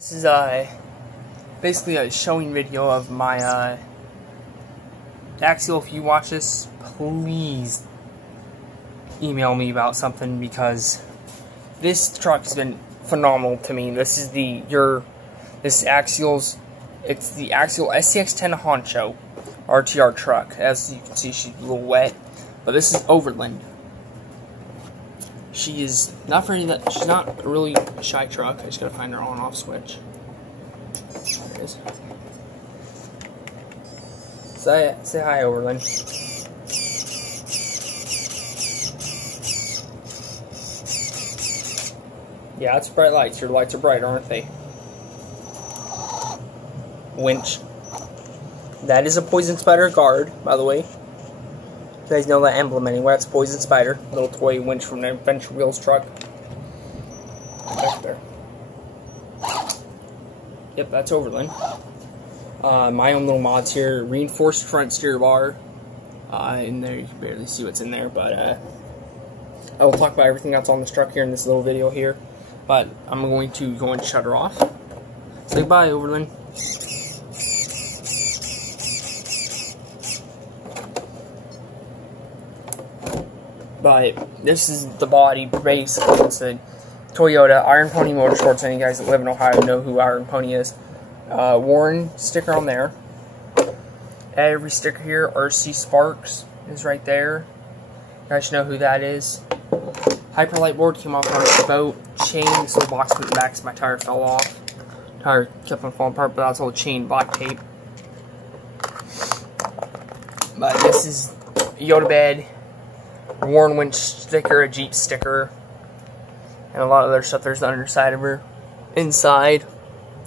This is basically a showing video of my axial. If you watch this, please email me about something, because this truck has been phenomenal to me. This is axial's. It's the axial scx10 honcho RTR truck. As you can see, she's a little wet, but this is overland. She is not very. She's not a really shy truck. I just gotta find her on-off switch. There it is. Say hi, Overland. Yeah, it's bright lights. Your lights are bright, aren't they? Winch. That is a poison spider guard, by the way. You guys know that emblem anyway. It's poison spider. Little toy winch from the Adventure Wheels truck. Back there. Yep, that's Overland. My own little mods here. Reinforced front steer bar. In there, you can barely see what's in there, but I will talk about everything that's on this truck here in this little video here. But I'm going to go and shut her off. Say bye, Overland. But this is the body, basically. It's a Toyota Iron Pony Motorsports. Any guys that live in Ohio know who Iron Pony is. Warren sticker on there. Every sticker here, RC Sparks is right there. You guys know who that is. Hyperlight board came off on a boat. Chain, this little box put back because my tire fell off. Tire kept on falling apart, but that's all chain, black tape. But this is Yoda bed. Warren winch sticker, a Jeep sticker, and a lot of other stuff. There's the underside of her, inside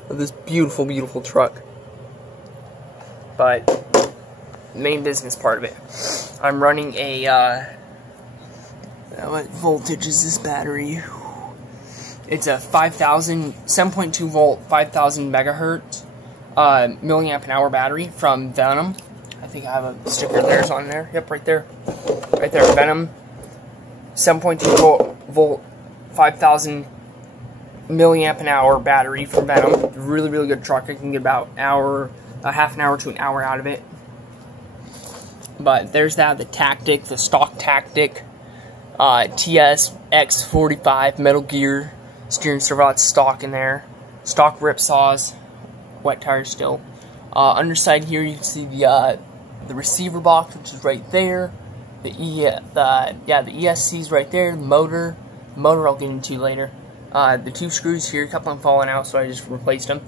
of this beautiful, beautiful truck. But the main business part of it, I'm running a what voltage is this battery? It's a 7.2 volt, 5,000 megahertz, milliamp an hour battery from Venom. I think I have a sticker there's on there. Yep, right there. Right there, Venom. 7.2 volt, 5,000 milliamp an hour battery from Venom. Really, really good truck. I can get about half an hour to an hour out of it. But there's that, the Tactic, the stock Tactic, scx10 Metal Gear, steering servots stock in there. Stock rip saws, wet tires still. Underside here you can see the receiver box, which is right there. The ESC's right there. The motor I'll get into later. The two screws here, a couple of them falling out, so I just replaced them.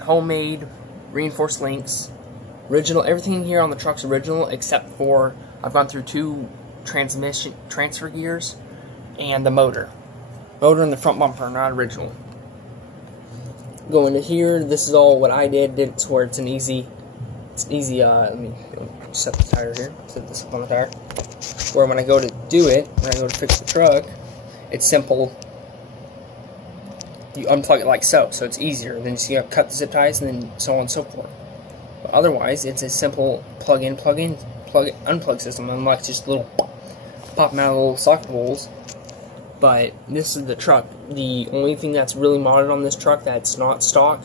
Homemade reinforced links. Original. Everything here on the truck's original, except for I've gone through two transfer gears and the motor. Motor and the front bumper, not original. Going to here, this is all what I did. It's where it's easy. Let me set the tire here. Set this up on the tire. Where when I go to do it, when I go to fix the truck, it's simple. You unplug it like so, so it's easier. Then you have to cut the zip ties, and then so on and so forth. But otherwise, it's a simple plug-in, unplug system. Unlike just little pop them out of little socket holes. But this is the truck. The only thing that's really modded on this truck that's not stock,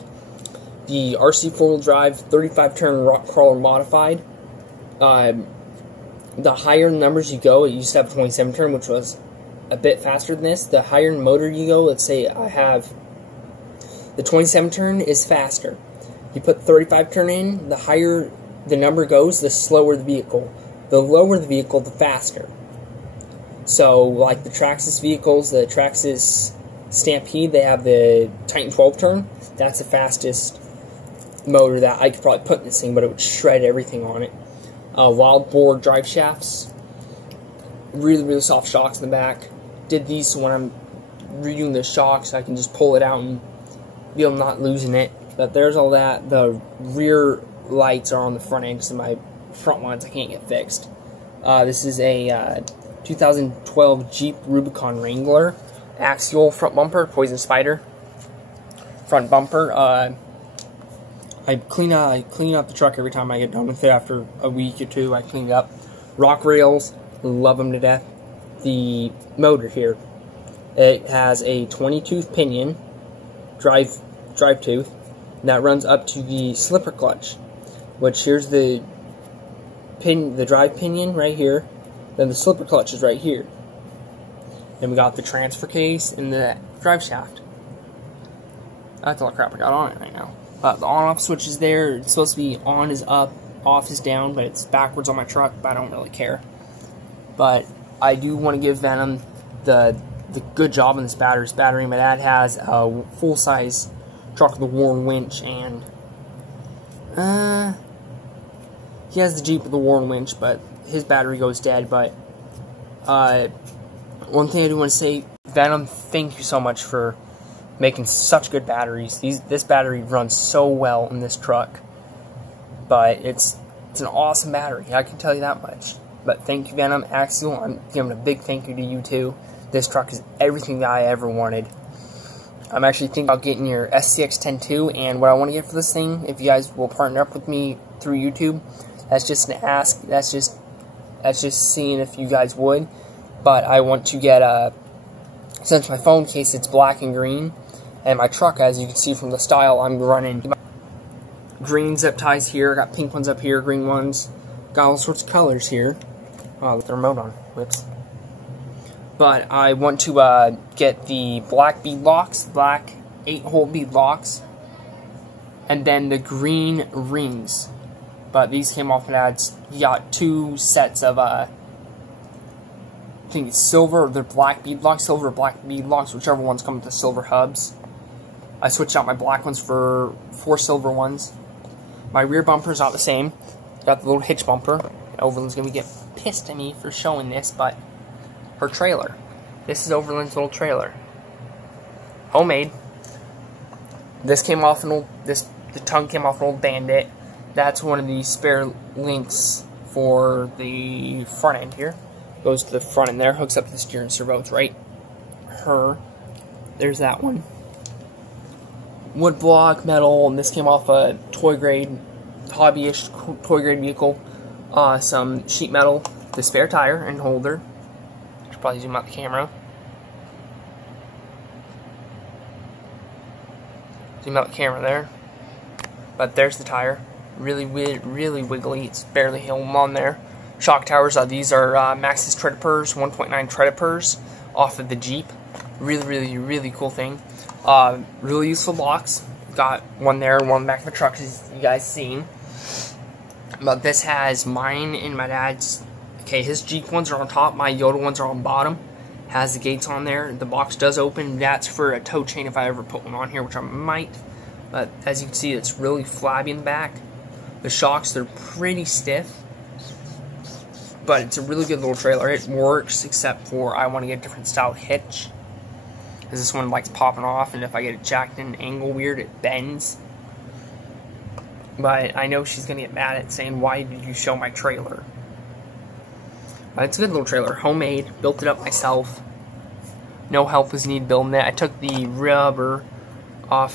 the RC 4-wheel drive 35-turn rock crawler modified. The higher numbers you go, it used to have 27-turn, which was a bit faster than this. The higher motor you go, let's say I have the 27-turn is faster. You put 35-turn in, the higher the number goes, the slower the vehicle. The lower the vehicle, the faster. So, like the Traxxas vehicles, the Traxxas Stampede, they have the Titan 12-turn. That's the fastest motor that I could probably put in this thing, but it would shred everything on it. Wild bore drive shafts. Really, really soft shocks in the back. Did these so when I'm redoing the shocks, I can just pull it out and be able not losing it. But there's all that. The rear lights are on the front end, because my front ones I can't get fixed. This is a 2012 Jeep Rubicon Wrangler. Axial front bumper, poison spider. Front bumper. I clean out the truck every time I get done with it. After a week or two, I clean it up. Rock rails, love them to death. The motor here, it has a 20-tooth pinion. drive tooth, and that runs up to the slipper clutch, which here's the drive pinion right here, then the slipper clutch is right here. Then we got the transfer case and the drive shaft. That's all the crap I got on it right now. The on-off switch is there. It's supposed to be on is up, off is down, but it's backwards on my truck, but I don't really care. But I do want to give Venom the good job on this battery. My dad has a full-size truck with a Warren winch, and he has the Jeep with the Warren winch, but his battery goes dead. But one thing I do want to say, Venom, thank you so much for making such good batteries. This battery runs so well in this truck, but it's an awesome battery, I can tell you that much. But thank you, Venom. Axial, I'm giving a big thank you to you too. This truck is everything that I ever wanted. I'm actually thinking about getting your scx10 too, and what I want to get for this thing, if you guys will partner up with me through YouTube, that's just an ask. That's just seeing if you guys would. But I want to get since my phone case, it's black and green, and my truck, as you can see from the style, I'm running green zip ties here, got pink ones up here, green ones, got all sorts of colors here. Oh, with the remote on, whoops. But I want to get the black bead locks, black 8-hole bead locks, and then the green rings. But these came off my dad's. He got 2 sets of I think it's silver, they're black bead locks, silver or black bead locks, whichever ones come with the silver hubs. I switched out my black ones for 4 silver ones. My rear bumper's not the same. Got the little hitch bumper. Overland's gonna get pissed at me for showing this, but her trailer. This is Overland's little trailer. Homemade. This came off an old, the tongue came off an old Bandit. That's one of the spare links for the front end here. Goes to the front end there, hooks up to the steering servo. It's right her. There's that one. Wood block, metal, and this came off a toy grade, hobby-ish toy grade vehicle. Some sheet metal, the spare tire and holder. Should probably zoom out the camera. Zoom out the camera there. But there's the tire. Really wiggly. It's barely holding on there. Shock towers. These are Max's Treadipers, 1.9 Treadipers off of the Jeep. Really cool thing. Really useful box. Got one there, one back of the truck, as you guys seen. But this has mine and my dad's. Okay, his Jeep ones are on top. My Yoda ones are on bottom. Has the gates on there. The box does open. That's for a tow chain if I ever put one on here, which I might. But as you can see, it's really flabby in the back. The shocks, they're pretty stiff. But it's a really good little trailer. It works, except for I want to get a different style hitch. Because this one likes popping off, and if I get it jacked in an angle weird, it bends. But I know she's going to get mad at saying, why did you show my trailer? It's a good little trailer. Homemade. Built it up myself. No help was needed building it. I took the rubber off